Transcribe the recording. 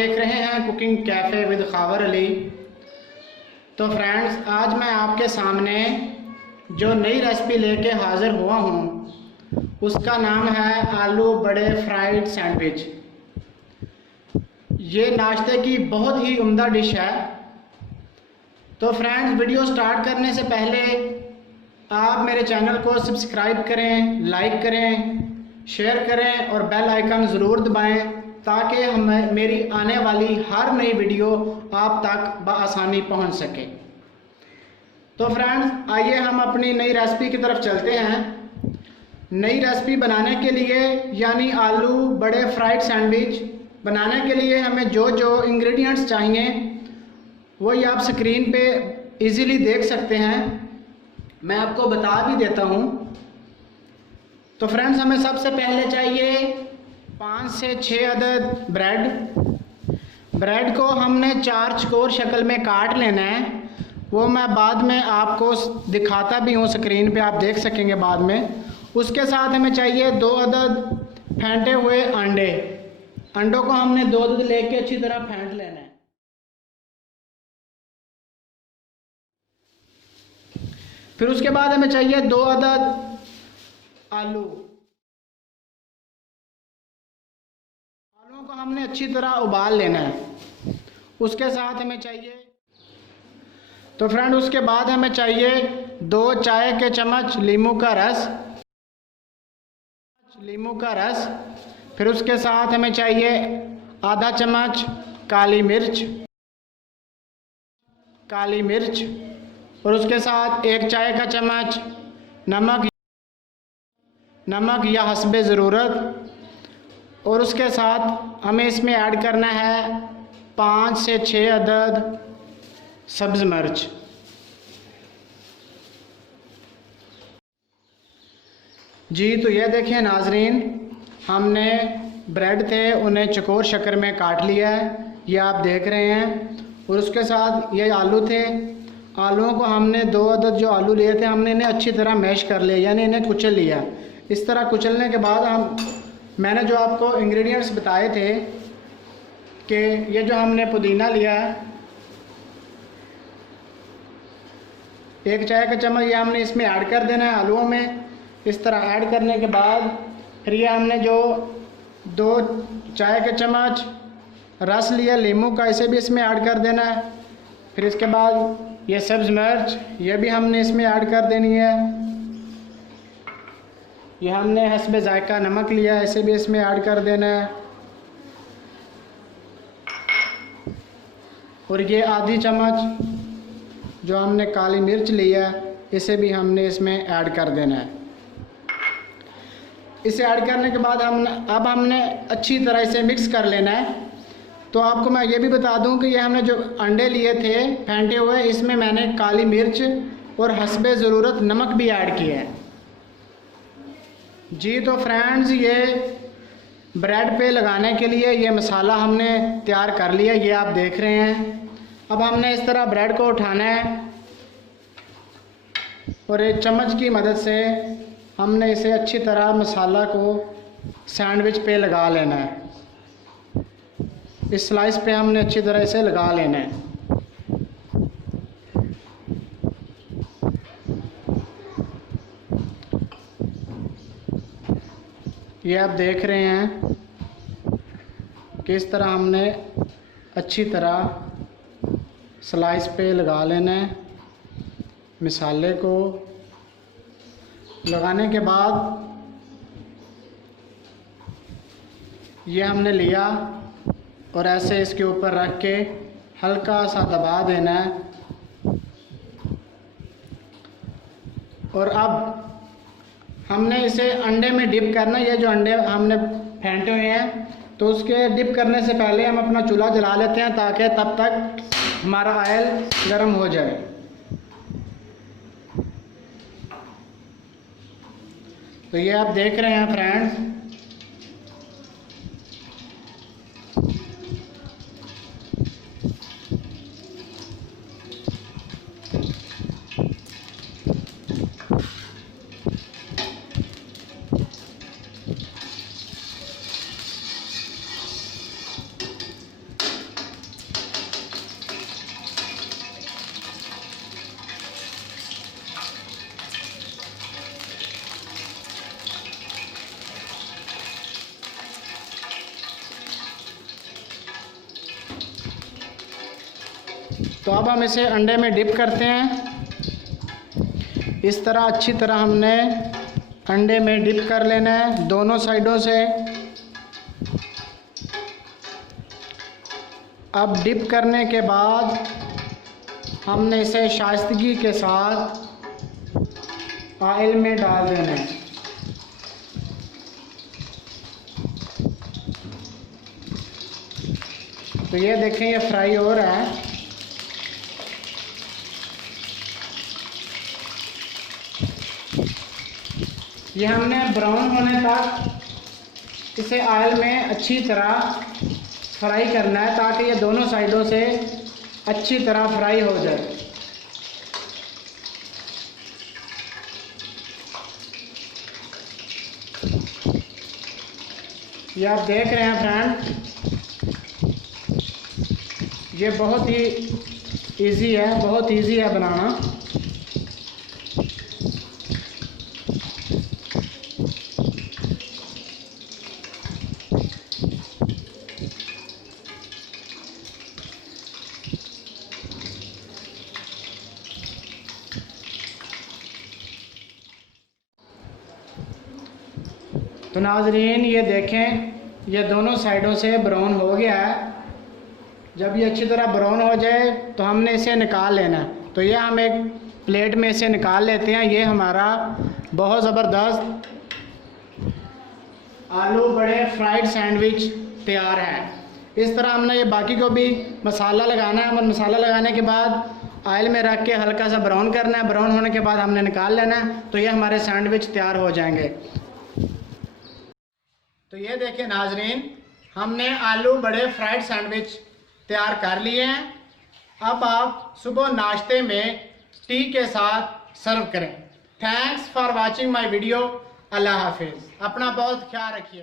देख रहे हैं cooking cafe with Khawar Ali. तो फ्रेंड्स, आज मैं आपके सामने जो नई रेसिपी लेके हाज़िर हुआ हूँ उसका नाम है आलू बड़े फ्राइड सैंडविच। ये नाश्ते की बहुत ही उम्दा डिश है। तो फ्रेंड्स, वीडियो स्टार्ट करने से पहले आप मेरे चैनल को सब्सक्राइब करें, लाइक करें, शेयर करें और बेल आइकन ज़रूर दबाएं ताकि मेरी आने वाली हर नई वीडियो आप तक बआसानी पहुंच सके। तो फ्रेंड्स, आइए हम अपनी नई रेसिपी की तरफ चलते हैं। नई रेसिपी बनाने के लिए यानी आलू बड़े फ्राइड सैंडविच बनाने के लिए हमें जो जो इंग्रेडिएंट्स चाहिए वही आप स्क्रीन पे इजीली देख सकते हैं। मैं आपको बता भी देता हूँ। तो फ्रेंड्स, हमें सबसे पहले चाहिए 5 से 6 अदद ब्रेड को हमने 4 चौकोर शक्ल में काट लेना है। वो मैं बाद में आपको दिखाता भी हूँ, स्क्रीन पे आप देख सकेंगे बाद में। उसके साथ हमें चाहिए 2 अदद फेंटे हुए अंडों को हमने 2 अदद लेके अच्छी तरह फेंट लेना है। फिर उसके बाद हमें चाहिए 2 अदद आलूओं को हमने अच्छी तरह उबाल लेना है। उसके साथ हमें चाहिए, तो फ्रेंड, उसके बाद हमें चाहिए 2 चाय के चम्मच नींबू का रस। फिर उसके साथ हमें चाहिए आधा चम्मच काली मिर्च और उसके साथ 1 चाय का चम्मच नमक या हस्बे ज़रूरत। और उसके साथ हमें इसमें ऐड करना है 5 से 6 अदद सब्ज़ मिर्च। जी, तो ये देखें नाजरीन, हमने ब्रेड थे उन्हें चौकोर शक्ल में काट लिया है, ये आप देख रहे हैं। और उसके साथ ये आलू थे, आलूओं को हमने 2 अदद जो आलू लिए थे हमने इन्हें अच्छी तरह मैश कर लिया, यानी इन्हें कुचल लिया। इस तरह कुचलने के बाद मैंने जो आपको इंग्रेडिएंट्स बताए थे कि ये जो हमने पुदीना लिया है 1 चाय का चम्मच, ये हमने इसमें ऐड कर देना है आलूओं में। इस तरह ऐड करने के बाद फिर ये हमने जो 2 चाय के चम्मच रस लिया नींबू का, इसे भी इसमें ऐड कर देना है। फिर इसके बाद ये सब्ज़ मिर्च, ये भी हमने इसमें ऐड कर देनी है। ये हमने हस्बे जायका नमक लिया है, इसे भी इसमें ऐड कर देना है। और ये आधी चम्मच जो हमने काली मिर्च लिया है, इसे भी हमने इसमें ऐड कर देना है। इसे ऐड करने के बाद अब हमने अच्छी तरह इसे मिक्स कर लेना है। तो आपको मैं ये भी बता दूं कि ये हमने जो अंडे लिए थे फेंटे हुए, इसमें मैंने काली मिर्च और हस्बे ज़रूरत नमक भी ऐड किया है। जी, तो फ्रेंड्स, ये ब्रेड पे लगाने के लिए ये मसाला हमने तैयार कर लिया, ये आप देख रहे हैं। अब हमने इस तरह ब्रेड को उठाना है और एक चम्मच की मदद से हमने इसे अच्छी तरह मसाला को सैंडविच पे लगा लेना है। इस स्लाइस पे हमने अच्छी तरह इसे लगा लेना है। ये आप देख रहे हैं कि इस तरह हमने अच्छी तरह स्लाइस पे लगा लेना है। मसाले को लगाने के बाद ये हमने लिया और ऐसे इसके ऊपर रख के हल्का सा दबा देना है। और अब हमने इसे अंडे में डिप करना है। ये जो अंडे हमने फेंटे हुए हैं, तो उसके डिप करने से पहले हम अपना चूल्हा जला लेते हैं ताकि तब तक हमारा ऑयल गर्म हो जाए। तो ये आप देख रहे हैं फ्रेंड्स, तो अब हम इसे अंडे में डिप करते हैं। इस तरह अच्छी तरह हमने अंडे में डिप कर लेना है दोनों साइडों से। अब डिप करने के बाद हमने इसे शाइस्तगी के साथ ऑयल में डाल देना है। तो ये देखें, ये फ्राई हो रहा है। ये हमने ब्राउन होने तक इसे ऑयल में अच्छी तरह फ्राई करना है ताकि ये दोनों साइडों से अच्छी तरह फ्राई हो जाए। ये आप देख रहे हैं फ्रेंड, ये बहुत ही इजी है, बहुत इजी है बनाना। तो नाजरीन ये देखें, ये दोनों साइडों से ब्राउन हो गया है। जब ये अच्छी तरह ब्राउन हो जाए तो हमने इसे निकाल लेना है। तो ये हम एक प्लेट में इसे निकाल लेते हैं। ये हमारा बहुत ज़बरदस्त आलू बड़े फ्राइड सैंडविच तैयार है। इस तरह हमने ये बाकी को भी मसाला लगाना है। मसाला लगाने के बाद ऑयल में रख के हल्का सा ब्राउन करना है। ब्राउन होने के बाद हमने निकाल लेना है। तो ये हमारे सैंडविच तैयार हो जाएंगे। तो ये देखिए नाजरीन, हमने आलू बड़े फ्राइड सैंडविच तैयार कर लिए हैं। अब आप सुबह नाश्ते में टी के साथ सर्व करें। Thanks for watching my video. अल्लाह हाफिज़। अपना बहुत ख्याल रखिए।